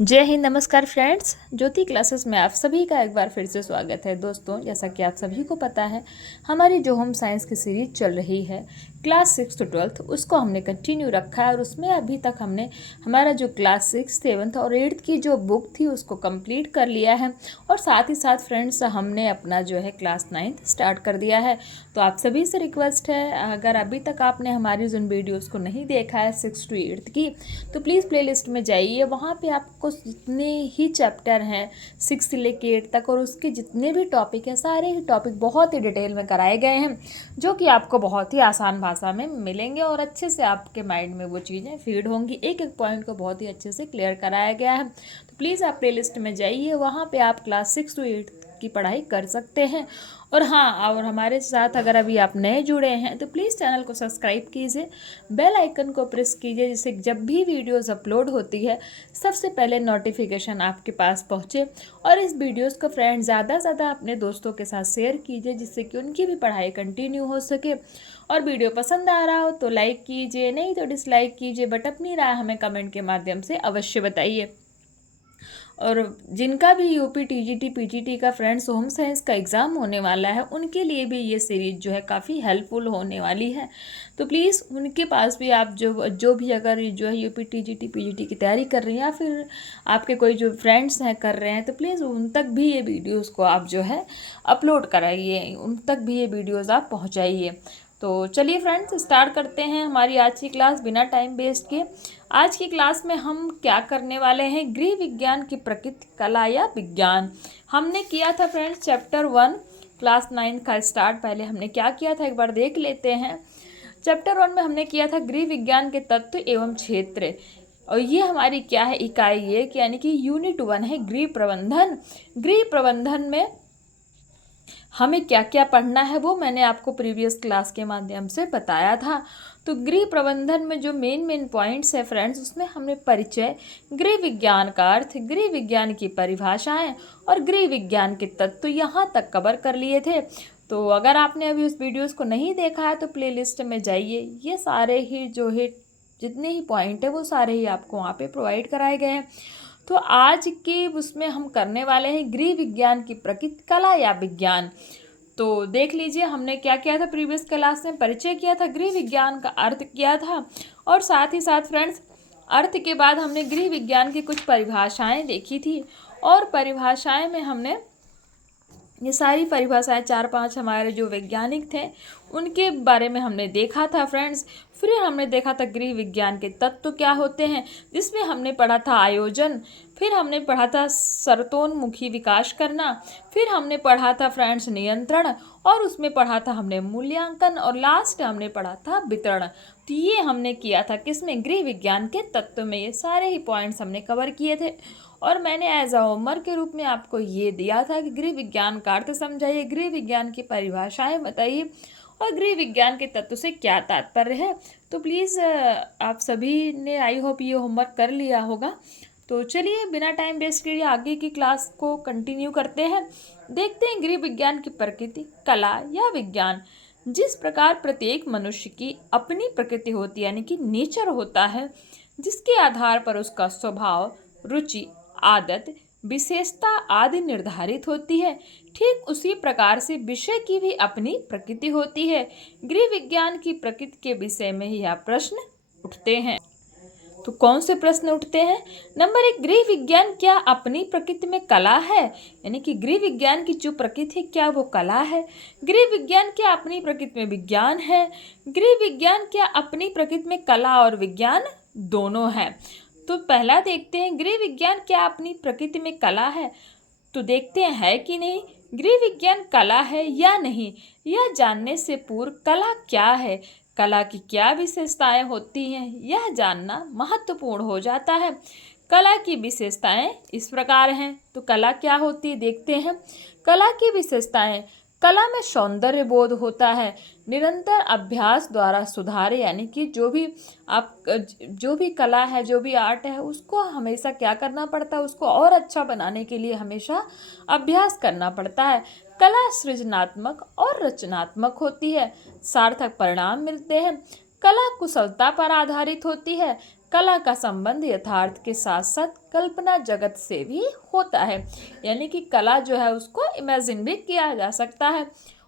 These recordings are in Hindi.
जय हिंद, नमस्कार फ्रेंड्स। ज्योति क्लासेस में आप सभी का एक बार फिर से स्वागत है। दोस्तों, जैसा कि आप सभी को पता है, हमारी जो होम साइंस की सीरीज चल रही है क्लास 6 to 12, उसको हमने कंटिन्यू रखा है और उसमें अभी तक हमने हमारा जो क्लास 6, 7 और 8 की जो बुक थी उसको कंप्लीट कर लिया है। और साथ ही साथ फ्रेंड्स, हमने अपना जो है क्लास 9 स्टार्ट कर दिया है। तो आप सभी से रिक्वेस्ट है, अगर अभी तक आपने हमारी उन वीडियोज़ को नहीं देखा है 6 to 8 की, तो प्लीज़ प्लेलिस्ट में जाइए। वहाँ पे आपको जितने ही चैप्टर हैं 6 से लेकर 8 तक और उसके जितने भी टॉपिक हैं, सारे ही टॉपिक बहुत ही डिटेल में कराए गए हैं, जो कि आपको बहुत ही आसान भाषा में मिलेंगे और अच्छे से आपके माइंड में वो चीज़ें फीड होंगी। एक एक पॉइंट को बहुत ही अच्छे से क्लियर कराया गया है। तो प्लीज़ आप प्लेलिस्ट में जाइए, वहाँ पे आप क्लास 6 to 8 की पढ़ाई कर सकते हैं। और हाँ, और हमारे साथ अगर अभी आप नए जुड़े हैं तो प्लीज़ चैनल को सब्सक्राइब कीजिए, बेल आइकन को प्रेस कीजिए, जिससे जब भी वीडियोस अपलोड होती है सबसे पहले नोटिफिकेशन आपके पास पहुँचे। और इस वीडियोस को फ्रेंड्स ज़्यादा से ज़्यादा अपने दोस्तों के साथ शेयर कीजिए, जिससे कि उनकी भी पढ़ाई कंटिन्यू हो सके। और वीडियो पसंद आ रहा हो तो लाइक कीजिए, नहीं तो डिसलाइक कीजिए, बट अपनी राय हमें कमेंट के माध्यम से अवश्य बताइए। और जिनका भी यूपी टीजीटी पीजीटी का फ्रेंड्स होम साइंस का एग्ज़ाम होने वाला है, उनके लिए भी ये सीरीज जो है काफ़ी हेल्पफुल होने वाली है। तो प्लीज़ उनके पास भी आप जो भी अगर जो है यूपी टीजीटी पीजीटी की तैयारी कर रही हैं, या फिर आपके कोई जो फ्रेंड्स हैं कर रहे हैं, तो प्लीज़ उन तक भी ये वीडियोज़ को आप जो है अपलोड कराइए, उन तक भी ये वीडियोज़ आप पहुँचाइए। तो चलिए फ्रेंड्स, स्टार्ट करते हैं हमारी आज की क्लास बिना टाइम वेस्ट किए। आज की क्लास में हम क्या करने वाले हैं, गृह विज्ञान की प्रकृति, कला या विज्ञान। हमने किया था फ्रेंड्स चैप्टर 1 क्लास 9 का स्टार्ट। पहले हमने क्या किया था एक बार देख लेते हैं। चैप्टर 1 में हमने किया था गृह विज्ञान के तत्व एवं क्षेत्र, और ये हमारी क्या है, इकाई 1 यानी कि यूनिट 1 है गृह प्रबंधन। गृह प्रबंधन में हमें क्या क्या पढ़ना है वो मैंने आपको प्रीवियस क्लास के माध्यम से बताया था। तो गृह प्रबंधन में जो मेन पॉइंट्स है फ्रेंड्स, उसमें हमने परिचय, गृह विज्ञान का अर्थ, गृह विज्ञान की परिभाषाएं और गृह विज्ञान के तत्व तो यहाँ तक कवर कर लिए थे। तो अगर आपने अभी उस वीडियोस को नहीं देखा है तो प्लेलिस्ट में जाइए, ये सारे ही जो है जितने ही पॉइंट है वो सारे ही आपको वहाँ पे प्रोवाइड कराए गए हैं। तो आज के उसमें हम करने वाले हैं गृह विज्ञान की प्रकृति, कला या विज्ञान। तो देख लीजिए, हमने क्या किया था प्रीवियस क्लास में, परिचय किया था, गृह विज्ञान का अर्थ किया था, और साथ ही साथ फ्रेंड्स अर्थ के बाद हमने गृह विज्ञान की कुछ परिभाषाएं देखी थी। और परिभाषाएं में हमने ये सारी परिभाषाएं 4-5 हमारे जो वैज्ञानिक थे उनके बारे में हमने देखा था फ्रेंड्स। फिर हमने देखा था गृह विज्ञान के तत्व क्या होते हैं, जिसमें हमने पढ़ा था आयोजन, फिर हमने पढ़ा था सर्वतोन्मुखी विकास करना, फिर हमने पढ़ा था फ्रेंड्स नियंत्रण, और उसमें पढ़ा था हमने मूल्यांकन, और लास्ट हमने पढ़ा था वितरण। तो ये हमने किया था किसमें, गृह विज्ञान के तत्व में। ये सारे ही पॉइंट्स हमने कवर किए थे। और मैंने एज अ होमवर्क के रूप में आपको ये दिया था कि गृह विज्ञान का अर्थ समझाइए, गृह विज्ञान की परिभाषाएं बताइए, और गृह विज्ञान के तत्व से क्या तात्पर्य है। तो प्लीज़ आप सभी ने आई होप ये होमवर्क कर लिया होगा। तो चलिए बिना टाइम वेस्ट किए आगे की क्लास को कंटिन्यू करते हैं। देखते हैं गृह विज्ञान की प्रकृति, कला या विज्ञान। जिस प्रकार प्रत्येक मनुष्य की अपनी प्रकृति होती है, यानी कि नेचर होता है, जिसके आधार पर उसका स्वभाव, रुचि, आदत, विशेषता आदि निर्धारित होती है, ठीक उसी प्रकार से विषय की भी अपनी प्रकृति होती है। गृह विज्ञान की प्रकृति के विषय में यह प्रश्न उठते हैं। तो कौन से प्रश्न उठते हैं? नंबर 1, गृह विज्ञान क्या अपनी प्रकृति में कला है, यानी कि गृह विज्ञान की जो प्रकृति है क्या वो कला है? गृह विज्ञान क्या अपनी प्रकृति में विज्ञान है? गृह विज्ञान क्या अपनी प्रकृति में कला और विज्ञान दोनों है? तो पहला देखते हैं, गृह विज्ञान क्या अपनी प्रकृति में कला है? तो देखते हैं है कि नहीं, गृह विज्ञान कला है या नहीं, यह जानने से पूर्व कला क्या है, कला की क्या विशेषताएं होती हैं, यह जानना महत्वपूर्ण हो जाता है। कला की विशेषताएं इस प्रकार हैं। तो कला क्या होती है देखते हैं। कला की विशेषताएं, कला में सौंदर्य बोध होता है, निरंतर अभ्यास द्वारा सुधार, यानी कि जो भी कला है, जो भी आर्ट है, उसको हमेशा क्या करना पड़ता है, उसको और अच्छा बनाने के लिए हमेशा अभ्यास करना पड़ता है। कला सृजनात्मक और रचनात्मक होती है, सार्थक परिणाम मिलते हैं। कला कुशलता पर आधारित होती है, कला का संबंध यथार्थ के साथ साथ कल्पना जगत से भी होता है, यानी कि कला जो है उसको इमेजिन भी किया जा सकता है।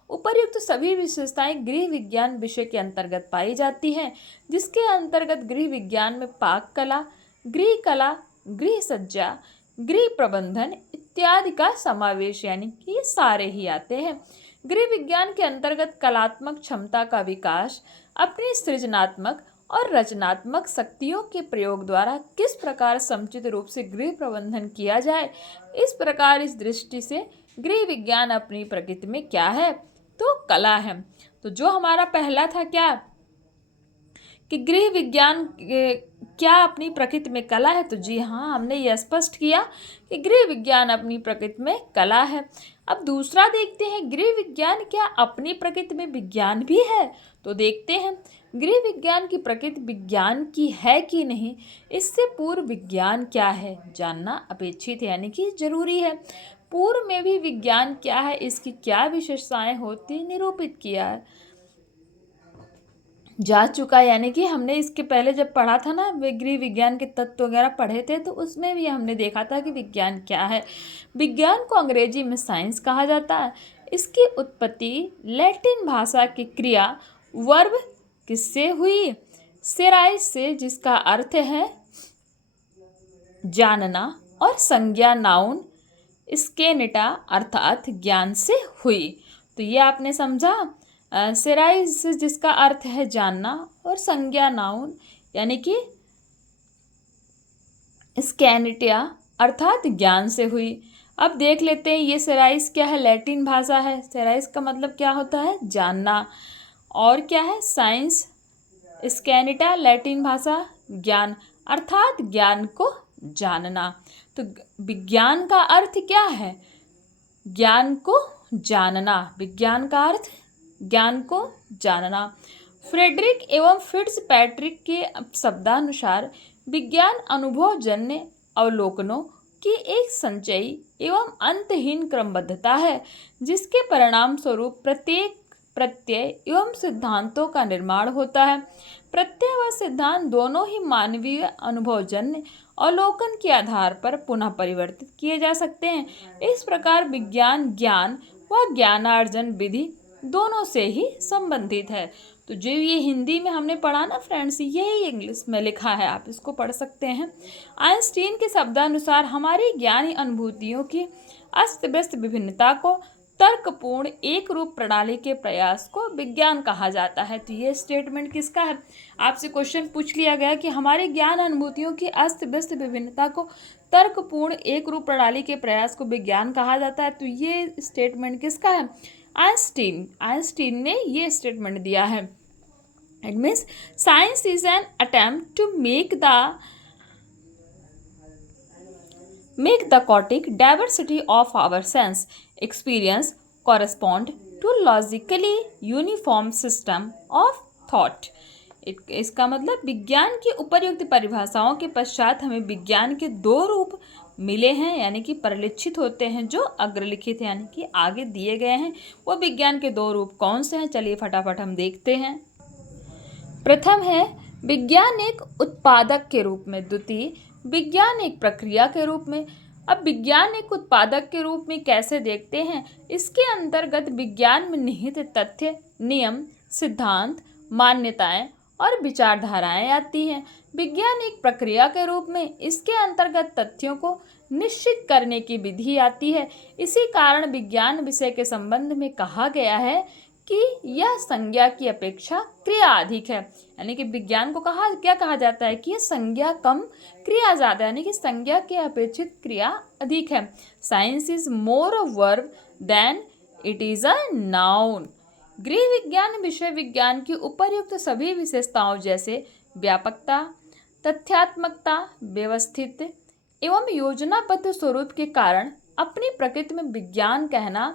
उपर्युक्त सभी विशेषताएं गृह विज्ञान विषय के अंतर्गत पाई जाती हैं, जिसके अंतर्गत गृह विज्ञान में पाक कला, गृह सज्जा, गृह प्रबंधन इत्यादि का समावेश, यानी कि ये सारे ही आते हैं। गृह विज्ञान के अंतर्गत कलात्मक क्षमता का विकास अपनी सृजनात्मक और रचनात्मक शक्तियों के प्रयोग द्वारा किस प्रकार समुचित रूप से गृह प्रबंधन किया जाए, इस प्रकार इस दृष्टि से गृह विज्ञान अपनी प्रकृति में क्या है, तो कला है। तो जो हमारा पहला था क्या कि गृह विज्ञान क्या अपनी प्रकृति में कला है, तो जी हाँ, हमने यह स्पष्ट किया कि गृह विज्ञान अपनी प्रकृति में कला है। अब दूसरा देखते हैं, गृह विज्ञान क्या अपनी प्रकृति में विज्ञान भी है, तो देखते हैं गृह विज्ञान की प्रकृति विज्ञान की है कि नहीं, इससे पूर्व विज्ञान क्या है जानना अपेक्षित है, यानी कि जरूरी है। पूर्व में भी विज्ञान क्या है, इसकी क्या विशेषताएं होती निरूपित किया जा चुका है, यानी कि हमने इसके पहले जब पढ़ा था ना, गृह विज्ञान के तत्व वगैरह पढ़े थे, तो उसमें भी हमने देखा था कि विज्ञान क्या है। विज्ञान को अंग्रेजी में साइंस कहा जाता है। इसकी उत्पत्ति लैटिन भाषा की क्रिया वर्ब किससे हुई, सेराइस से, जिसका अर्थ है जानना, और संज्ञा नाउन स्केनेटा अर्थात ज्ञान से हुई। तो ये आपने समझा, सेराइस जिसका अर्थ है जानना, और संज्ञा नाउन यानी कि स्कैनिटिया अर्थात ज्ञान से हुई। अब देख लेते हैं ये सेराइस क्या है, लैटिन भाषा है। सेराइस का मतलब क्या होता है, जानना, और क्या है साइंस, स्कैनिटा लैटिन भाषा, ज्ञान अर्थात ज्ञान को जानना। तो विज्ञान का अर्थ क्या है, ज्ञान को जानना, विज्ञान का अर्थ ज्ञान को जानना। फ्रेडरिक एवं फिट्जपैट्रिक के शब्दानुसार विज्ञान अनुभवजन्य अवलोकनों की एक संचयी एवं अंतहीन क्रमबद्धता है, जिसके परिणाम स्वरूप प्रत्येक प्रत्यय एवं सिद्धांतों का निर्माण होता है। प्रत्यय व सिद्धांत दोनों ही मानवीय अनुभवजन्य अवलोकन के आधार पर पुनः परिवर्तित किए जा सकते हैं। इस प्रकार विज्ञान ज्ञान व ज्ञानार्जन विधि दोनों से ही संबंधित है। तो जो ये हिंदी में हमने पढ़ा ना फ्रेंड्स, यही इंग्लिश में लिखा है, आप इसको पढ़ सकते हैं। आइंस्टीन के शब्दानुसार हमारी ज्ञानी अनुभूतियों की अस्त व्यस्त विभिन्नता को तर्कपूर्ण एक रूप प्रणाली के प्रयास को विज्ञान कहा जाता है। तो ये स्टेटमेंट किसका है, आपसे क्वेश्चन पूछ लिया गया कि हमारी ज्ञान अनुभूतियों की अस्त व्यस्त विभिन्नता को तर्कपूर्ण एक रूप प्रणाली के प्रयास को विज्ञान कहा जाता है। तो ये स्टेटमेंट किसका है, आइंस्टीन ने ये स्टेटमेंट दिया है। It means science is an attempt to make the chaotic diversity of our sense experience correspond to logically uniform system of thought। इसका मतलब विज्ञान की उपर्युक्त परिभाषाओं के पश्चात हमें विज्ञान के दो रूप मिले हैं, यानी कि परिलक्षित होते हैं, जो अग्रलिखित यानी कि आगे दिए गए हैं। वो विज्ञान के दो रूप कौन से हैं, चलिए फटाफट हम देखते हैं। प्रथम है विज्ञान एक उत्पादक के रूप में, द्वितीय विज्ञान एक प्रक्रिया के रूप में। अब विज्ञान एक उत्पादक के रूप में कैसे देखते हैं, इसके अंतर्गत विज्ञान में निहित तथ्य, नियम, सिद्धांत, मान्यताएं और विचारधाराएं आती हैं। विज्ञान एक प्रक्रिया के रूप में, इसके अंतर्गत तथ्यों को निश्चित करने की विधि आती है। इसी कारण विज्ञान विषय के संबंध में कहा गया है कि यह संज्ञा की अपेक्षा क्रिया अधिक है, यानी कि विज्ञान को क्या कहा जाता है कि यह संज्ञा कम क्रिया ज़्यादा, यानी कि संज्ञा के अपेक्षित क्रिया अधिक है। Science is more verb than it is a noun. गृह विज्ञान विषय विज्ञान की उपर्युक्त सभी विशेषताओं जैसे व्यापकता, तथ्यात्मकता, व्यवस्थित एवं योजनाबद्ध स्वरूप के कारण अपनी प्रकृति में विज्ञान कहना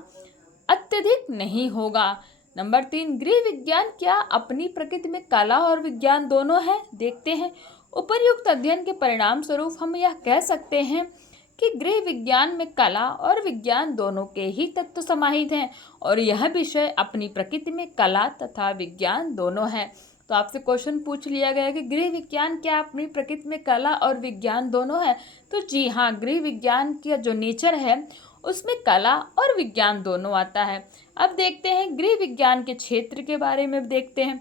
अत्यधिक नहीं होगा। नंबर 3, गृह विज्ञान क्या अपनी प्रकृति में कला और विज्ञान दोनों है, देखते हैं। उपर्युक्त अध्ययन के परिणाम स्वरूप हम यह कह सकते हैं कि गृह विज्ञान में कला और विज्ञान दोनों के ही तत्व समाहित हैं और यह विषय अपनी प्रकृति में कला तथा विज्ञान दोनों है। तो आपसे क्वेश्चन पूछ लिया गया कि गृह विज्ञान क्या अपनी प्रकृति में कला और विज्ञान दोनों है? तो जी हाँ, गृह विज्ञान का जो नेचर है उसमें कला और विज्ञान दोनों आता है। अब देखते हैं गृह विज्ञान के क्षेत्र के बारे में देखते हैं।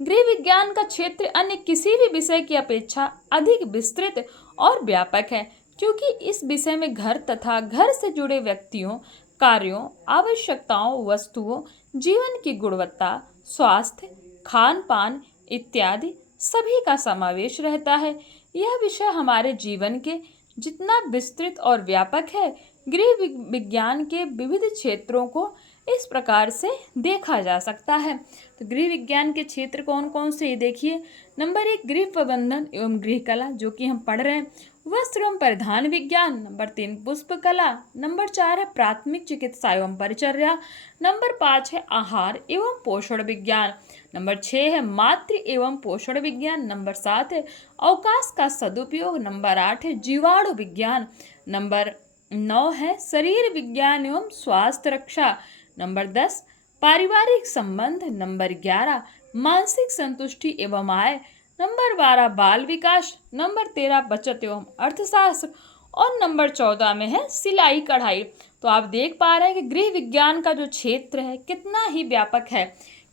गृह विज्ञान का क्षेत्र अन्य किसी भी विषय की अपेक्षा अधिक विस्तृत और व्यापक है, क्योंकि इस विषय में घर तथा घर से जुड़े व्यक्तियों, कार्यों, आवश्यकताओं, वस्तुओं, जीवन की गुणवत्ता, स्वास्थ्य, खान पान इत्यादि सभी का समावेश रहता है। यह विषय हमारे जीवन के जितना विस्तृत और व्यापक है, गृह विज्ञान के विविध क्षेत्रों को इस प्रकार से देखा जा सकता है। तो गृह विज्ञान के क्षेत्र कौन कौन से, देखिए। नंबर 1 गृह प्रबंधन एवं गृह कला, जो कि हम पढ़ रहे हैं। वस्त्र एवं परिधान विज्ञान। नंबर 3 पुष्प कला। नंबर 4 है प्राथमिक चिकित्सा एवं परिचर्या। नंबर 5 है आहार एवं पोषण विज्ञान। नंबर 6 है मातृ एवं पोषण विज्ञान। नंबर 7 है अवकाश का सदुपयोग। नंबर 8 है जीवाणु विज्ञान। नंबर 9 है शरीर विज्ञान एवं स्वास्थ्य रक्षा। नंबर 10 पारिवारिक संबंध। नंबर 11 मानसिक संतुष्टि एवं आय। नंबर 12 बाल विकास। नंबर 13 बचत एवं अर्थशास्त्र। और नंबर 14 में है सिलाई कढ़ाई। तो आप देख पा रहे हैं कि गृह विज्ञान का जो क्षेत्र है कितना ही व्यापक है,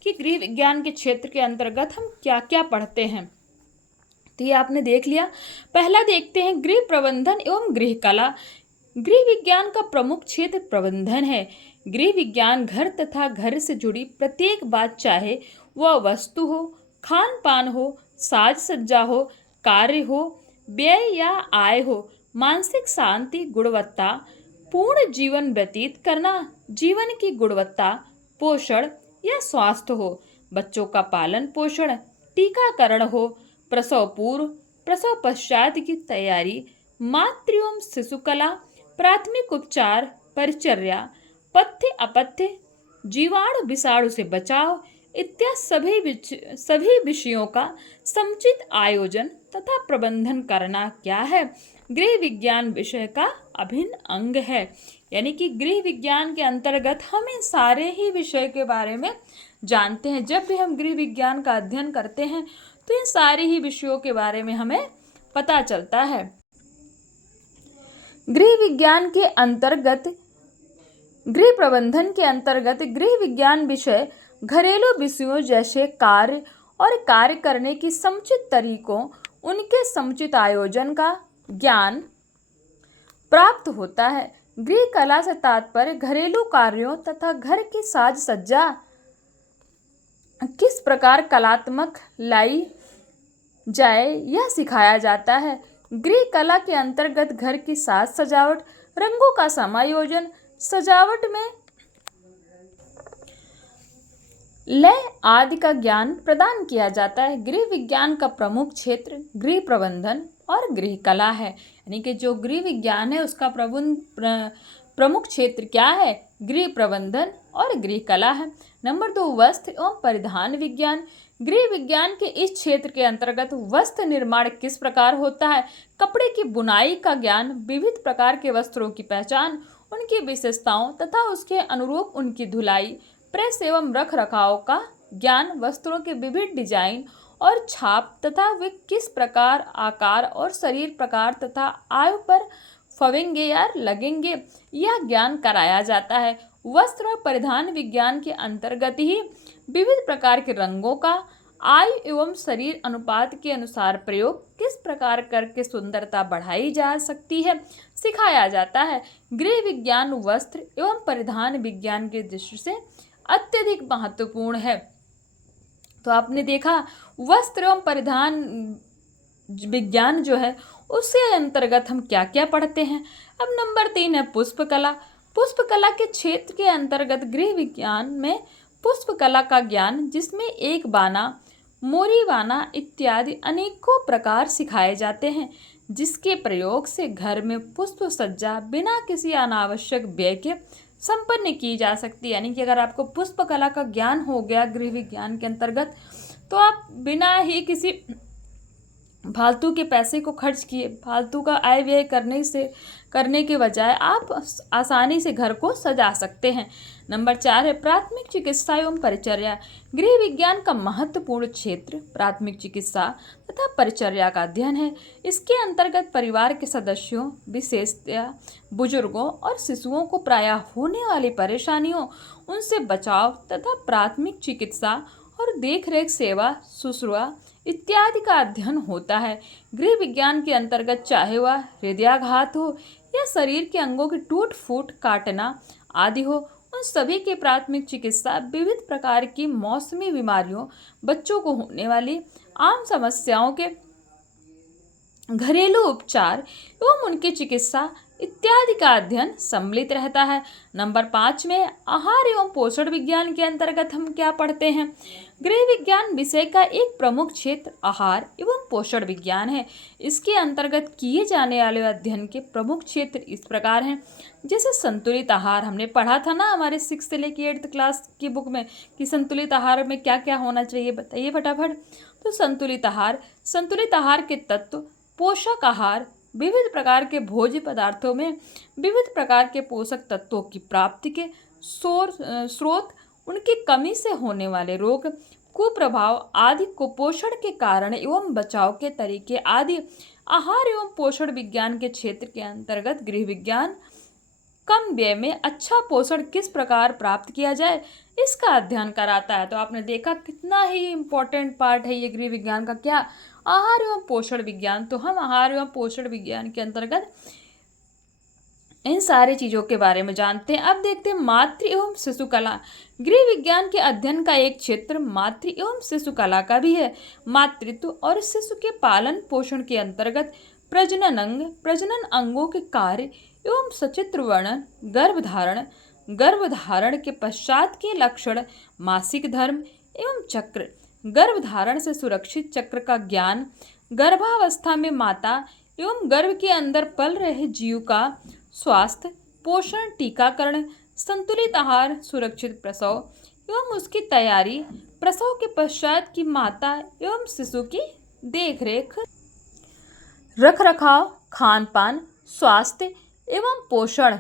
कि गृह विज्ञान के क्षेत्र के अंतर्गत हम क्या क्या पढ़ते हैं। तो ये आपने देख लिया। पहला देखते हैं गृह प्रबंधन एवं गृह कला। गृह विज्ञान का प्रमुख क्षेत्र प्रबंधन है। गृह विज्ञान घर तथा घर से जुड़ी प्रत्येक बात, चाहे वह वस्तु हो, खान पान हो, साज सज्जा हो, कार्य हो, व्यय या आय हो, मानसिक शांति, गुणवत्ता पूर्ण जीवन व्यतीत करना, जीवन की गुणवत्ता, पोषण या स्वास्थ्य हो, बच्चों का पालन पोषण, टीकाकरण हो, प्रसव पूर्व, प्रसव पश्चात की तैयारी, मातृ एवं शिशु कला, प्राथमिक उपचार, परिचर्या, पथ्य अपथ्य, जीवाणु विषाणु से बचाव इत्यादि सभी विषयों का समुचित आयोजन तथा प्रबंधन करना क्या है, गृह विज्ञान विषय का अभिन्न अंग है। यानी कि गृह विज्ञान के अंतर्गत हम इन सारे ही विषय के बारे में जानते हैं। जब भी हम गृह विज्ञान का अध्ययन करते हैं तो इन सारे ही विषयों के बारे में हमें पता चलता है। गृह विज्ञान के अंतर्गत गृह प्रबंधन के अंतर्गत गृह विज्ञान विषय घरेलू विषयों जैसे कार्य और कार्य करने की समुचित तरीकों, उनके समुचित आयोजन का ज्ञान प्राप्त होता है। गृह कला से तात्पर्य घरेलू कार्यों तथा घर की साज सज्जा किस प्रकार कलात्मक लाई जाए यह सिखाया जाता है। गृह कला के अंतर्गत घर की साज सजावट, रंगों का समायोजन, सजावट में लय आदि का ज्ञान प्रदान किया जाता है। गृह विज्ञान का प्रमुख क्षेत्र गृह प्रबंधन और गृह कला है। यानी कि जो गृह विज्ञान है उसका प्रमुख क्षेत्र क्या है, गृह प्रबंधन और गृह कला है। नंबर 2 वस्त्र एवं परिधान विज्ञान। गृह विज्ञान के इस क्षेत्र के अंतर्गत वस्त्र निर्माण किस प्रकार होता है, कपड़े की बुनाई का ज्ञान, विविध प्रकार के वस्त्रों की पहचान, उनकी विशेषताओं तथा उसके अनुरूप उनकी धुलाई, प्रेस एवं रख रखाव का ज्ञान, वस्त्रों के विविध डिजाइन और छाप तथा वे किस प्रकार आकार और शरीर प्रकार तथा आयु पर फवेंगे या लगेंगे, यह ज्ञान कराया जाता है। वस्त्र और परिधान विज्ञान के अंतर्गत ही विविध प्रकार के रंगों का आयु एवं शरीर अनुपात के अनुसार प्रयोग किस प्रकार करके सुंदरता बढ़ाई जा सकती है, सिखाया जाता है। गृह विज्ञान वस्त्र एवं परिधान विज्ञान के दृष्टि से अत्यधिक महत्वपूर्ण है। तो आपने देखा वस्त्र एवं परिधान विज्ञान जो है उसके अंतर्गत हम क्या क्या पढ़ते हैं। अब नंबर 3 है पुष्प कला। पुष्प कला के क्षेत्र के अंतर्गत गृह विज्ञान में पुष्प कला का ज्ञान, जिसमें एक बाना, मोरी बाना इत्यादि अनेकों प्रकार सिखाए जाते हैं, जिसके प्रयोग से घर में पुष्प सज्जा बिना किसी अनावश्यक व्यय के संपन्न की जा सकती है। यानी कि अगर आपको पुष्प कला का ज्ञान हो गया गृह विज्ञान के अंतर्गत, तो आप बिना ही किसी फालतू के पैसे को खर्च किए, फालतू का आय व्यय करने के बजाय आप आसानी से घर को सजा सकते हैं। नंबर 4 है प्राथमिक चिकित्सा एवं परिचर्या। गृह विज्ञान का महत्वपूर्ण क्षेत्र प्राथमिक चिकित्सा तथा परिचर्या का अध्ययन है। इसके अंतर्गत परिवार के सदस्यों, विशेषतया बुजुर्गों और शिशुओं को प्रायः होने वाली परेशानियों, उनसे बचाव तथा प्राथमिक चिकित्सा और देखरेख सेवा शुश्रूषा इत्यादि का अध्ययन होता है। गृह विज्ञान के अंतर्गत चाहे वह हृदयाघात हो या शरीर के अंगों की टूट फूट, काटना आदि हो, उन सभी की प्राथमिक चिकित्सा, विविध प्रकार की मौसमी बीमारियों, बच्चों को होने वाली आम समस्याओं के घरेलू उपचार एवं उनकी चिकित्सा इत्यादि का अध्ययन सम्मिलित रहता है। नंबर 5 में आहार एवं पोषण विज्ञान के अंतर्गत हम क्या पढ़ते हैं? गृह विज्ञान विषय का एक प्रमुख क्षेत्र आहार एवं पोषण विज्ञान है। इसके अंतर्गत किए जाने वाले अध्ययन के प्रमुख क्षेत्र इस प्रकार हैं। जैसे संतुलित आहार, हमने पढ़ा था ना हमारे 6 से लेकर 8th क्लास की बुक में कि संतुलित आहार में क्या क्या होना चाहिए, बताइए फटाफट। तो संतुलित आहार के तत्व, पोषक आहार, विविध प्रकार के भोज्य पदार्थों में विविध प्रकार के पोषक तत्वों की प्राप्ति के स्रोत, उनकी कमी से होने वाले रोग, कुप्रभाव आदि, कुपोषण के कारण एवं बचाव के तरीके आदि आहार एवं पोषण विज्ञान के क्षेत्र के अंतर्गत गृह विज्ञान कम व्यय में अच्छा पोषण किस प्रकार प्राप्त किया जाए, इसका अध्ययन कराता है। तो आपने देखा कितना ही इम्पोर्टेंट पार्ट है ये गृह विज्ञान का, क्या? आहार एवं पोषण विज्ञान। तो हम आहार एवं पोषण विज्ञान के अंतर्गत इन सारी चीज़ों के बारे में जानते हैं। अब देखते हैं मातृ एवं शिशु कला। गृह विज्ञान के अध्ययन का एक क्षेत्र मातृ एवं शिशु कला का भी है। मातृत्व और शिशु के पालन पोषण के अंतर्गत प्रजनन अंगों के कार्य एवं सचित्र वर्णन, गर्भधारण के पश्चात के लक्षण, मासिक धर्म एवं चक्र, गर्भधारण से सुरक्षित चक्र का ज्ञान, गर्भावस्था में माता एवं गर्भ के अंदर पल रहे जीव का स्वास्थ्य, पोषण, टीकाकरण, संतुलित आहार, सुरक्षित प्रसव एवं उसकी तैयारी, प्रसव के पश्चात की माता एवं शिशु की देखरेख, रखरखाव, खान पान, स्वास्थ्य एवं पोषण,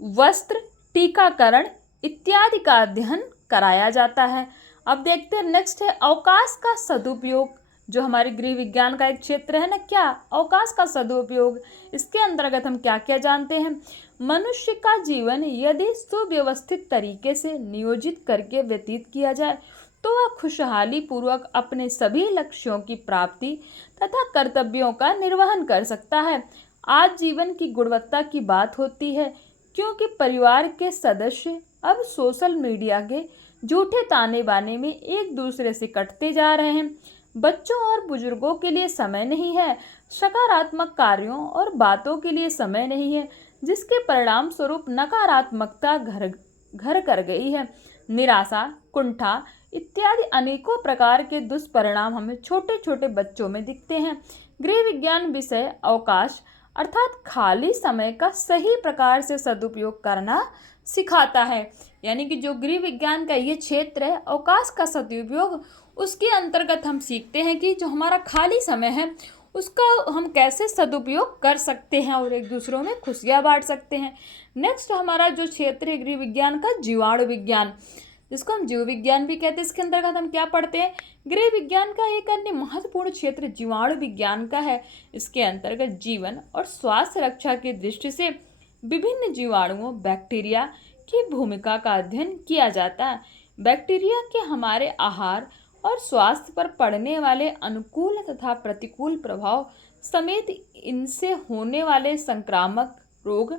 वस्त्र, टीकाकरण इत्यादि का अध्ययन कराया जाता है। अब देखते हैं नेक्स्ट है अवकाश का सदुपयोग, जो हमारे गृह विज्ञान का एक क्षेत्र है ना। क्या? अवकाश का सदुपयोग। इसके अंतर्गत हम क्या क्या जानते हैं? मनुष्य का जीवन यदि सुव्यवस्थित तरीके से नियोजित करके व्यतीत किया जाए तो वह खुशहाली पूर्वक अपने सभी लक्ष्यों की प्राप्ति तथा कर्तव्यों का निर्वहन कर सकता है। आज जीवन की गुणवत्ता की बात होती है, क्योंकि परिवार के सदस्य अब सोशल मीडिया के झूठे ताने बाने में एक दूसरे से कटते जा रहे हैं। बच्चों और बुजुर्गों के लिए समय नहीं है, सकारात्मक कार्यों और बातों के लिए समय नहीं है, जिसके परिणाम स्वरूप नकारात्मकता घर कर गई है। निराशा, कुंठा इत्यादि अनेकों प्रकार के दुष्परिणाम हमें छोटे छोटे बच्चों में दिखते हैं। गृह विज्ञान विषय अवकाश अर्थात खाली समय का सही प्रकार से सदुपयोग करना सिखाता है। यानी कि जो गृह विज्ञान का ये क्षेत्र है अवकाश का सदुपयोग, उसके अंतर्गत हम सीखते हैं कि जो हमारा खाली समय है उसका हम कैसे सदुपयोग कर सकते हैं और एक दूसरों में खुशियाँ बांट सकते हैं। नेक्स्ट हमारा जो क्षेत्र है गृह विज्ञान का जीवाणु विज्ञान, जिसको हम जीव विज्ञान भी कहते हैं। इसके अंतर्गत हम क्या पढ़ते हैं? गृह विज्ञान का एक अन्य महत्वपूर्ण क्षेत्र जीवाणु विज्ञान का है। इसके अंतर्गत जीवन और स्वास्थ्य रक्षा की दृष्टि से विभिन्न जीवाणुओं, बैक्टीरिया की भूमिका का अध्ययन किया जाता है। बैक्टीरिया के हमारे आहार और स्वास्थ्य पर पड़ने वाले अनुकूल तथा प्रतिकूल प्रभाव समेत इनसे होने वाले संक्रामक रोग,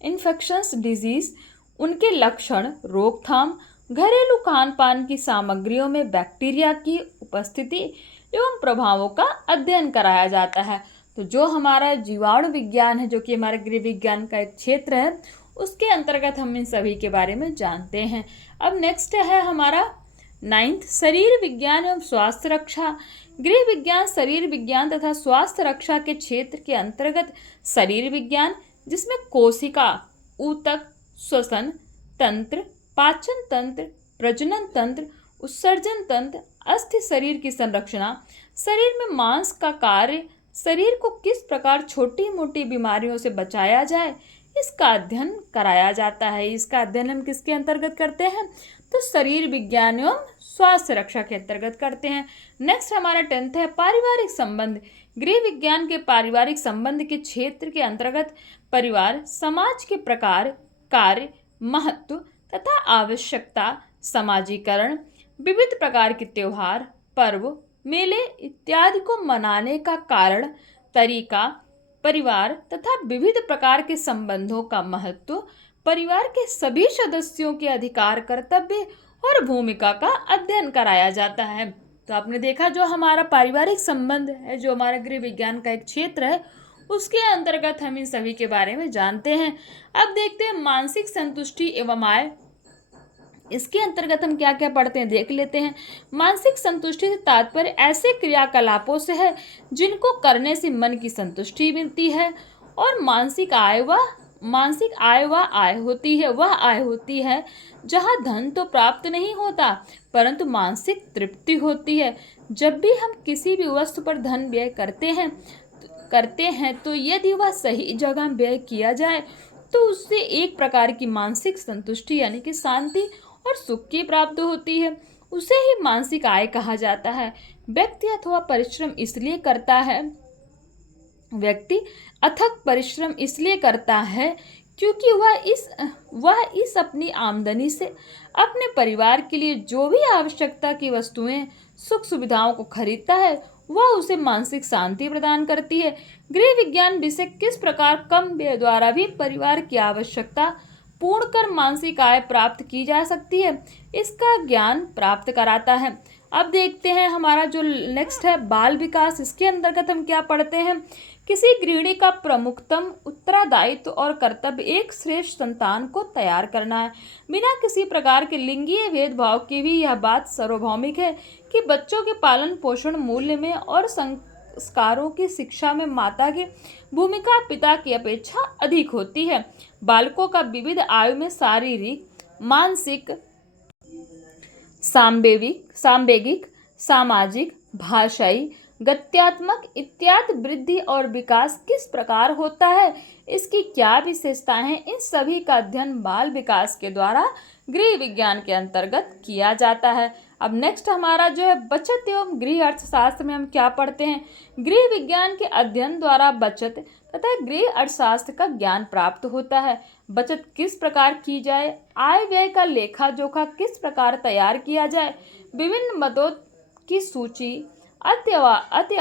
इन्फेक्शंस डिजीज, उनके लक्षण, रोकथाम, घरेलू खान पान की सामग्रियों में बैक्टीरिया की उपस्थिति एवं प्रभावों का अध्ययन कराया जाता है। तो जो हमारा जीवाणु विज्ञान है, जो कि हमारे गृह विज्ञान का एक क्षेत्र है, उसके अंतर्गत हम इन सभी के बारे में जानते हैं। अब नेक्स्ट है हमारा 9th शरीर विज्ञान एवं स्वास्थ्य रक्षा। गृह विज्ञान शरीर विज्ञान तथा स्वास्थ्य रक्षा के क्षेत्र के अंतर्गत शरीर विज्ञान, जिसमें कोशिका, ऊतक, श्वसन तंत्र, पाचन तंत्र, प्रजनन तंत्र, उत्सर्जन तंत्र, अस्थि शरीर की संरचना, शरीर में मांस का कार्य, शरीर को किस प्रकार छोटी मोटी बीमारियों से बचाया जाए, इसका अध्ययन कराया जाता है। इसका अध्ययन हम किसके अंतर्गत करते हैं? तो शरीर विज्ञान एवं स्वास्थ्य रक्षा के अंतर्गत करते हैं। नेक्स्ट हमारा 10th है पारिवारिक संबंध। गृह विज्ञान के पारिवारिक संबंध के क्षेत्र के अंतर्गत परिवार, समाज के प्रकार, कार्य, महत्व तथा आवश्यकता, समाजीकरण, विविध प्रकार के त्योहार, पर्व, मेले इत्यादि को मनाने का कारण, तरीका, परिवार तथा विविध प्रकार के संबंधों का महत्व, परिवार के सभी सदस्यों के अधिकार, कर्तव्य और भूमिका का अध्ययन कराया जाता है। तो आपने देखा जो हमारा पारिवारिक संबंध है, जो हमारा गृह विज्ञान का एक क्षेत्र है, उसके अंतर्गत हम इन सभी के बारे में जानते हैं। अब देखते हैं मानसिक संतुष्टि एवं आय। इसके अंतर्गत हम क्या क्या पढ़ते हैं देख लेते हैं। मानसिक संतुष्टि से तात्पर्य ऐसे क्रियाकलापों से है जिनको करने से मन की संतुष्टि मिलती है, और मानसिक आय वह आय होती है जहाँ धन तो प्राप्त नहीं होता परंतु मानसिक तृप्ति होती है। जब भी हम किसी भी वस्तु पर धन व्यय करते हैं तो यदि वह सही जगह व्यय किया जाए तो उससे एक प्रकार की मानसिक संतुष्टि यानी कि शांति और सुख की प्राप्ति होती है। उसे ही मानसिक आय कहा जाता है। व्यक्ति अथक परिश्रम इसलिए करता है क्योंकि वह इस अपनी आमदनी से अपने परिवार के लिए जो भी आवश्यकता की वस्तुएं, सुख सुविधाओं को खरीदता है, वह उसे मानसिक शांति प्रदान करती है। गृह विज्ञान विषय किस प्रकार कम व्यय द्वारा भी परिवार की आवश्यकता पूर्ण कर मानसिक आय प्राप्त की जा सकती है, इसका ज्ञान प्राप्त कराता है। अब देखते हैं हमारा जो नेक्स्ट है बाल विकास। इसके अंतर्गत हम क्या पढ़ते हैं? किसी गृहिणी का प्रमुखतम उत्तरदायित्व और कर्तव्य एक श्रेष्ठ संतान को तैयार करना है। बिना किसी प्रकार के लिंगीय भेदभाव की भी यह बात सार्वभौमिक है कि बच्चों के पालन पोषण, मूल्य में और संस्कारों की शिक्षा में माता की भूमिका पिता की अपेक्षा अधिक होती है। बालकों का विविध आयु में शारीरिक, मानसिक, सांवेगिक, सामाजिक, भाषाई, गत्यात्मक इत्यादि वृद्धि और विकास किस प्रकार होता है, इसकी क्या विशेषताएं हैं, इन सभी का अध्ययन बाल विकास के द्वारा गृह विज्ञान के अंतर्गत किया जाता है। अब नेक्स्ट हमारा जो है बचत एवं गृह अर्थशास्त्र में हम क्या पढ़ते हैं? गृह विज्ञान के अध्ययन द्वारा बचत तथा गृह अर्थशास्त्र का ज्ञान प्राप्त होता है। बचत किस प्रकार की जाए, आय व्यय का लेखा जोखा किस प्रकार तैयार किया जाए, विभिन्न मदों की सूची अति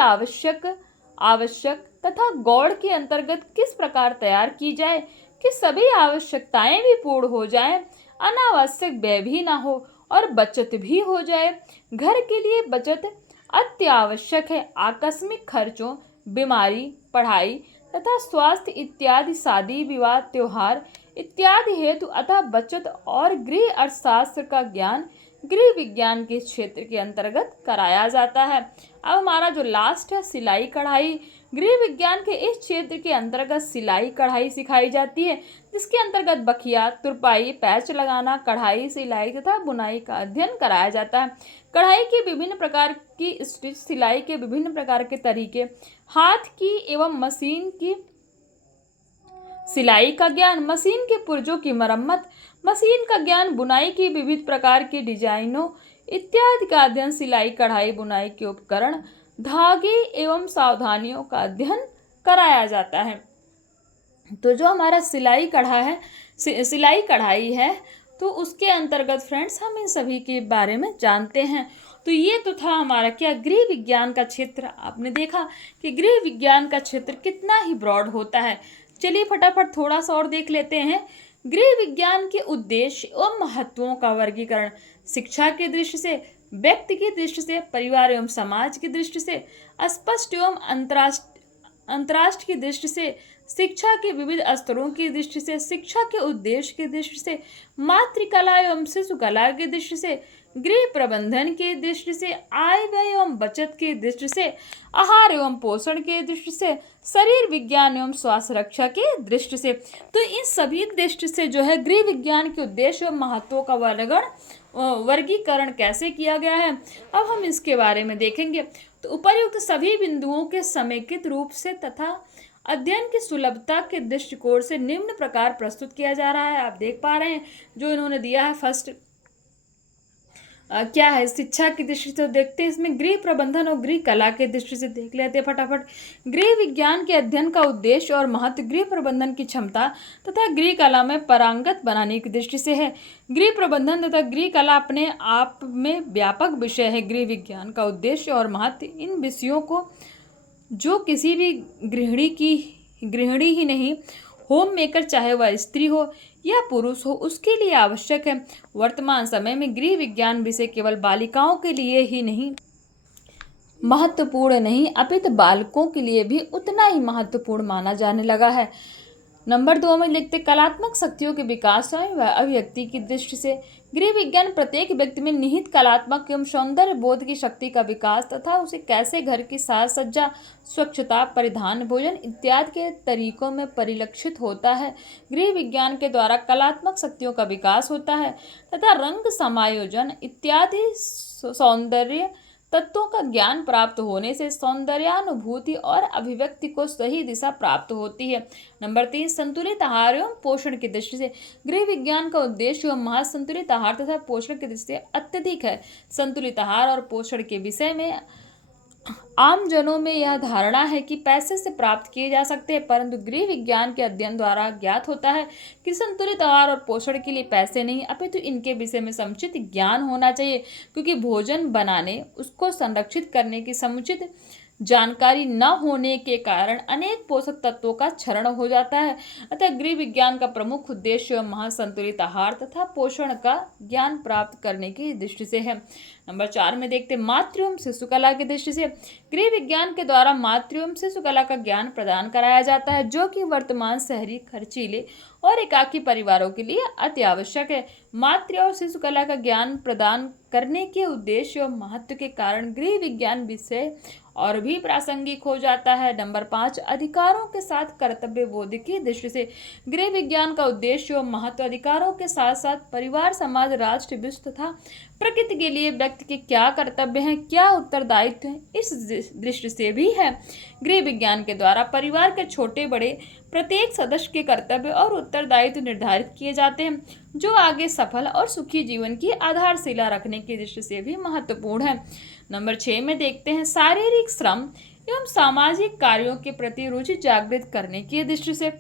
आवश्यक तथा गौड़ के अंतर्गत किस प्रकार तैयार की जाए कि सभी आवश्यकताएं भी पूर्ण हो जाएं, अनावश्यक व्यय भी ना हो और बचत भी हो जाए। घर के लिए बचत अति आवश्यक है। आकस्मिक खर्चों, बीमारी, पढ़ाई तथा स्वास्थ्य इत्यादि, शादी विवाह, त्योहार इत्यादि हेतु अतः बचत और गृह अर्थशास्त्र का ज्ञान गृह विज्ञान के क्षेत्र के अंतर्गत कराया जाता है। अब हमारा जो लास्ट है सिलाई कढ़ाई। गृह विज्ञान के इस क्षेत्र के अंतर्गत सिलाई कढ़ाई सिखाई जाती है, जिसके अंतर्गत बखिया, तुरपाई, पैच लगाना, कढ़ाई, सिलाई तथा बुनाई का अध्ययन कराया जाता है। कढ़ाई की विभिन्न प्रकार की स्टिच, सिलाई के विभिन्न प्रकार के तरीके, हाथ की एवं मशीन की सिलाई का ज्ञान, मशीन के पुर्जों की मरम्मत, मशीन का ज्ञान, बुनाई की विविध प्रकार की डिजाइनों इत्यादि का अध्ययन, सिलाई कढ़ाई बुनाई के उपकरण, धागे एवं सावधानियों का अध्ययन कराया जाता है। तो जो हमारा सिलाई कढ़ाई है तो उसके अंतर्गत फ्रेंड्स हम इन सभी के बारे में जानते हैं। तो ये तो था हमारा क्या गृह विज्ञान का क्षेत्र। आपने देखा कि गृह विज्ञान का क्षेत्र कितना ही ब्रॉड होता है। चलिए फटाफट थोड़ा सा और देख लेते हैं। गृह विज्ञान के उद्देश्य और महत्वों का वर्गीकरण शिक्षा की दृष्टि से, व्यक्ति की दृष्टि से, परिवार एवं समाज की दृष्टि से, स्पष्ट एवं अंतर्राष्ट्र की दृष्टि से, शिक्षा के विविध स्तरों की दृष्टि से, शिक्षा के उद्देश्य की दृष्टि से, मातृकला एवं शिशु कला की दृष्टि से, गृह प्रबंधन की दृष्टि से, आय व्यय एवं बचत की दृष्टि से, आहार एवं पोषण की दृष्टि से, शरीर विज्ञान एवं स्वास्थ्य रक्षा की दृष्टि से। तो इन सभी दृष्टि से जो है गृह विज्ञान के उद्देश्य और महत्वों का वर्गीकरण कैसे किया गया है, अब हम इसके बारे में देखेंगे। तो उपर्युक्त सभी बिंदुओं के समेकित रूप से तथा अध्ययन की सुलभता के दृष्टिकोण से निम्न प्रकार प्रस्तुत किया जा रहा है। आप देख पा रहे हैं जो इन्होंने दिया है। फर्स्ट क्या है, शिक्षा की दृष्टि से देखते हैं, इसमें गृह प्रबंधन और गृह कला के दृष्टि से देख लेते हैं फटाफट। गृह विज्ञान के अध्ययन का उद्देश्य और महत्व गृह प्रबंधन की क्षमता तथा गृह कला में पारंगत बनाने की दृष्टि से है। गृह प्रबंधन तथा गृह कला अपने आप में व्यापक विषय है। गृह विज्ञान का उद्देश्य और महत्व इन विषयों को जो किसी भी गृहिणी ही नहीं, होम मेकर चाहे वह स्त्री हो या पुरुष हो, उसके लिए आवश्यक है। वर्तमान समय में गृह विज्ञान विषय केवल बालिकाओं के लिए ही नहीं महत्वपूर्ण नहीं, अपितु बालकों के लिए भी उतना ही महत्वपूर्ण माना जाने लगा है। नंबर 2 में लिखते कलात्मक शक्तियों के विकास एवं अभिव्यक्ति की दृष्टि से गृह विज्ञान प्रत्येक व्यक्ति में निहित कलात्मक एवं सौंदर्य बोध की शक्ति का विकास तथा उसे कैसे घर की साज सज्जा, स्वच्छता, परिधान, भोजन इत्यादि के तरीकों में परिलक्षित होता है। गृह विज्ञान के द्वारा कलात्मक शक्तियों का विकास होता है तथा रंग समायोजन इत्यादि सौंदर्य तत्वों का ज्ञान प्राप्त होने से सौंदर्यानुभूति और अभिव्यक्ति को सही दिशा प्राप्त होती है। नंबर 3 संतुलित आहार एवं पोषण की दृष्टि से गृह विज्ञान का उद्देश्य एवं महत्व संतुलित आहार तथा पोषण की दृष्टि से अत्यधिक है। संतुलित आहार और पोषण के विषय में आम जनों में यह धारणा है कि पैसे से प्राप्त किए जा सकते हैं, परंतु गृह विज्ञान के अध्ययन द्वारा ज्ञात होता है कि संतुलित आहार और पोषण के लिए पैसे नहीं, अपितु इनके विषय में समुचित ज्ञान होना चाहिए, क्योंकि भोजन बनाने, उसको संरक्षित करने की समुचित जानकारी न होने के कारण अनेक पोषक तत्वों का क्षरण हो जाता है। अतः गृह विज्ञान का प्रमुख उद्देश्य महासंतुलित आहार तथा पोषण का ज्ञान प्राप्त करने की दृष्टि से है। नंबर 4 में देखते मातृ एवं शिशु कला की दृष्टि से गृह विज्ञान के द्वारा मातृ एवं शिशु कला का ज्ञान प्रदान कराया जाता है, जो कि वर्तमान शहरी, खर्चीले और एकाकी परिवारों के लिए अति आवश्यक है। मातृ और शिशु कला का ज्ञान प्रदान करने के उद्देश्य और महत्व के कारण गृह विज्ञान विषय और भी प्रासंगिक हो जाता है। नंबर 5 अधिकारों के साथ कर्तव्य बोध की दृष्टि से गृह विज्ञान का उद्देश्य और महत्व अधिकारों के साथ साथ परिवार, समाज, राष्ट्र, विश्व तथा प्रकृति के लिए व्यक्ति के क्या कर्तव्य हैं, क्या उत्तरदायित्व हैं, इस दृष्टि से भी है। गृह विज्ञान के द्वारा परिवार के छोटे बड़े प्रत्येक सदस्य के कर्तव्य और उत्तरदायित्व निर्धारित किए जाते हैं, जो आगे सफल और सुखी जीवन की आधारशिला रखने की दृष्टि से भी महत्वपूर्ण है। नंबर 6 में देखते हैं शारीरिक श्रम एवं सामाजिक कार्यों के प्रति रुचि जागृत करने की दृष्टि से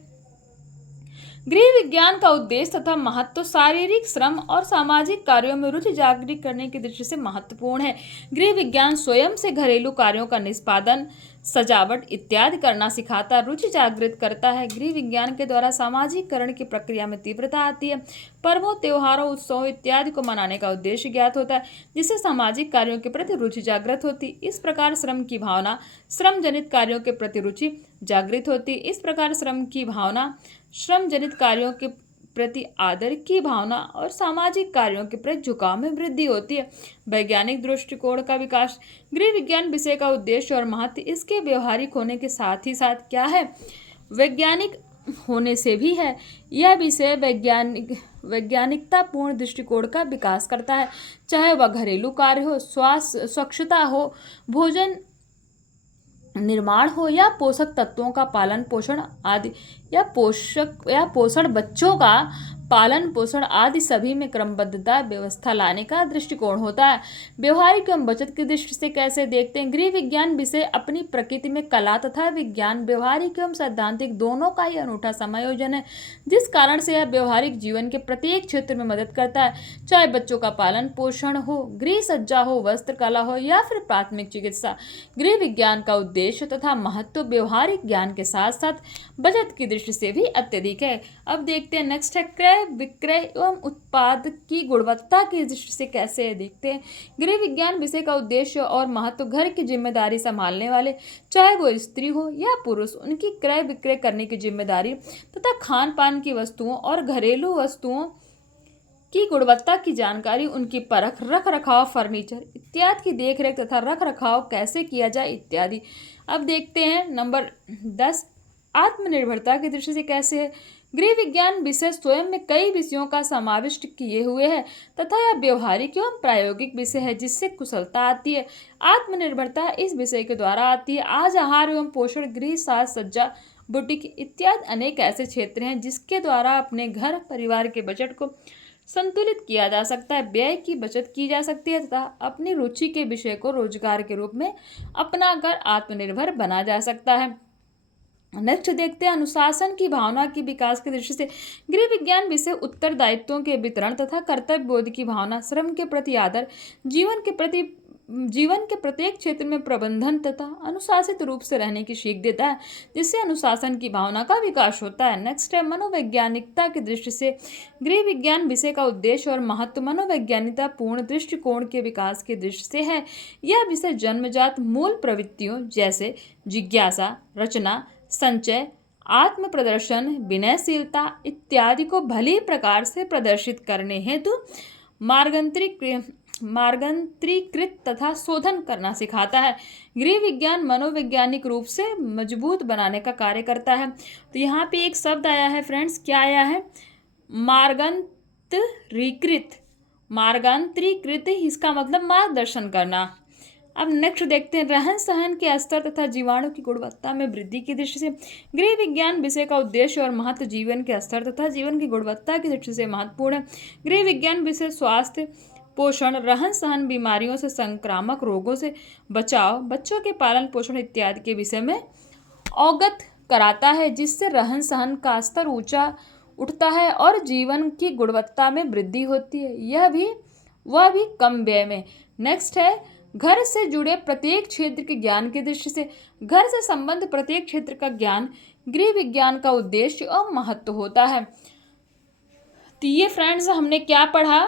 गृह विज्ञान का उद्देश्य तथा महत्व शारीरिक श्रम और सामाजिक कार्यों में रुचि जागृत करने की दृष्टि से महत्वपूर्ण है। गृह विज्ञान स्वयं से घरेलू कार्यों का निष्पादन, सजावट इत्यादि करना सिखाता, रुचि जागृत करता है। गृह विज्ञान के द्वारा सामाजिककरण की प्रक्रिया में तीव्रता आती है। पर्वों, त्योहारों, उत्सवों इत्यादि को मनाने का उद्देश्य ज्ञात होता है, जिससे सामाजिक कार्यों के प्रति रुचि जागृत होती। इस प्रकार श्रम की भावना, श्रम जनित कार्यों के प्रति रुचि जागृत होती। इस प्रकार श्रम की भावना, श्रम जनित कार्यों के प्रति आदर की भावना और सामाजिक कार्यों के प्रति झुकाव में वृद्धि होती है। वैज्ञानिक दृष्टिकोण का विकास गृह विज्ञान विषय का उद्देश्य और महत्व इसके व्यवहारिक होने के साथ ही साथ क्या है, वैज्ञानिक होने से भी है। यह विषय वैज्ञानिकतापूर्ण दृष्टिकोण का विकास करता है, चाहे वह घरेलू कार्य हो, स्वच्छता हो, भोजन निर्माण हो या पोषक तत्वों का पालन पोषण आदि, या पोषण बच्चों का पालन पोषण आदि सभी में क्रमबद्धता व्यवस्था लाने का दृष्टिकोण होता है। व्यवहारिक एवं बचत की दृष्टि से कैसे देखते हैं, गृह विज्ञान विषय अपनी प्रकृति में कला तथा विज्ञान, व्यवहारिक एवं सैद्धांतिक दोनों का ही अनूठा समायोजन है, जिस कारण से यह व्यवहारिक जीवन के प्रत्येक क्षेत्र में मदद करता है, चाहे बच्चों का पालन पोषण हो, गृह सज्जा हो, वस्त्र कला हो या फिर प्राथमिक चिकित्सा। गृह विज्ञान का उद्देश्य तथा महत्व व्यवहारिक ज्ञान के साथ साथ बचत की दृष्टि से भी अत्यधिक है। अब देखते हैं नेक्स्ट है क्रय विक्रय एवं उत्पाद की गुणवत्ता की दृष्टि से कैसे है, देखते हैं। गृह विज्ञान विषय का उद्देश्य और महत्व घर की जिम्मेदारी संभालने वाले, चाहे वो स्त्री हो या पुरुष, उनकी क्रय विक्रय करने की जिम्मेदारी तथा खान पान की वस्तुओं और घरेलू वस्तुओं की गुणवत्ता की जानकारी, उनकी परख, रख रखाव, फर्नीचर इत्यादि की देखरेख तथा रख रखाव कैसे किया जाए इत्यादि। अब देखते हैं नंबर 10, आत्मनिर्भरता की दृष्टि से कैसे है। गृह विज्ञान विषय स्वयं में कई विषयों का समाविष्ट किए हुए है तथा यह व्यवहारिक एवं प्रायोगिक विषय है जिससे कुशलता आती है। आत्मनिर्भरता इस विषय के द्वारा आती है। आज आहार एवं पोषण, गृह साज सज्जा, बुटीक इत्यादि अनेक ऐसे क्षेत्र हैं जिसके द्वारा अपने घर परिवार के बजट को संतुलित किया जा सकता है, व्यय की बचत की जा सकती है तथा अपनी रुचि के विषय को रोजगार के रूप में अपनाकर आत्मनिर्भर बना जा सकता है। नेक्स्ट देखते हैं अनुशासन की भावना की विकास की दृष्टि से। गृह विज्ञान विषय उत्तरदायित्वों के वितरण तथा कर्तव्य बोध की भावना, श्रम के प्रति आदर, जीवन के प्रत्येक क्षेत्र में प्रबंधन तथा अनुशासित रूप से रहने की सीख देता है जिससे अनुशासन की भावना का विकास होता है। नेक्स्ट है मनोवैज्ञानिकता की दृष्टि से। गृह विज्ञान विषय का उद्देश्य और महत्व मनोवैज्ञानिकता पूर्ण दृष्टिकोण के विकास की दृष्टि से है। यह विषय जन्मजात मूल प्रवृत्तियों जैसे जिज्ञासा, रचना, संचय, आत्म प्रदर्शन, विनयशीलता इत्यादि को भली प्रकार से प्रदर्शित करने हेतु मार्गंतरीकृत तथा शोधन करना सिखाता है। गृह विज्ञान मनोवैज्ञानिक रूप से मजबूत बनाने का कार्य करता है। तो यहाँ पे एक शब्द आया है फ्रेंड्स, क्या आया है? मार्गांतरीकृत, इसका मतलब मार्गदर्शन करना। अब नेक्स्ट देखते हैं रहन सहन के स्तर तथा जीवाणु की गुणवत्ता में वृद्धि की दृष्टि से। गृह विज्ञान विषय का उद्देश्य और महत्व जीवन के स्तर तथा जीवन की गुणवत्ता की दृष्टि से महत्वपूर्ण है। गृह विज्ञान विषय स्वास्थ्य, पोषण, रहन सहन, बीमारियों से, संक्रामक रोगों से बचाव, बच्चों के पालन पोषण इत्यादि के विषय में अवगत कराता है जिससे रहन सहन का स्तर ऊंचा उठता है और जीवन की गुणवत्ता में वृद्धि होती है, वह भी कम व्यय में। नेक्स्ट है घर से जुड़े प्रत्येक क्षेत्र के ज्ञान की दृष्टि से। घर से संबंध प्रत्येक क्षेत्र का ज्ञान गृह विज्ञान का उद्देश्य और महत्व होता है। तो ये फ्रेंड्स हमने क्या पढ़ा?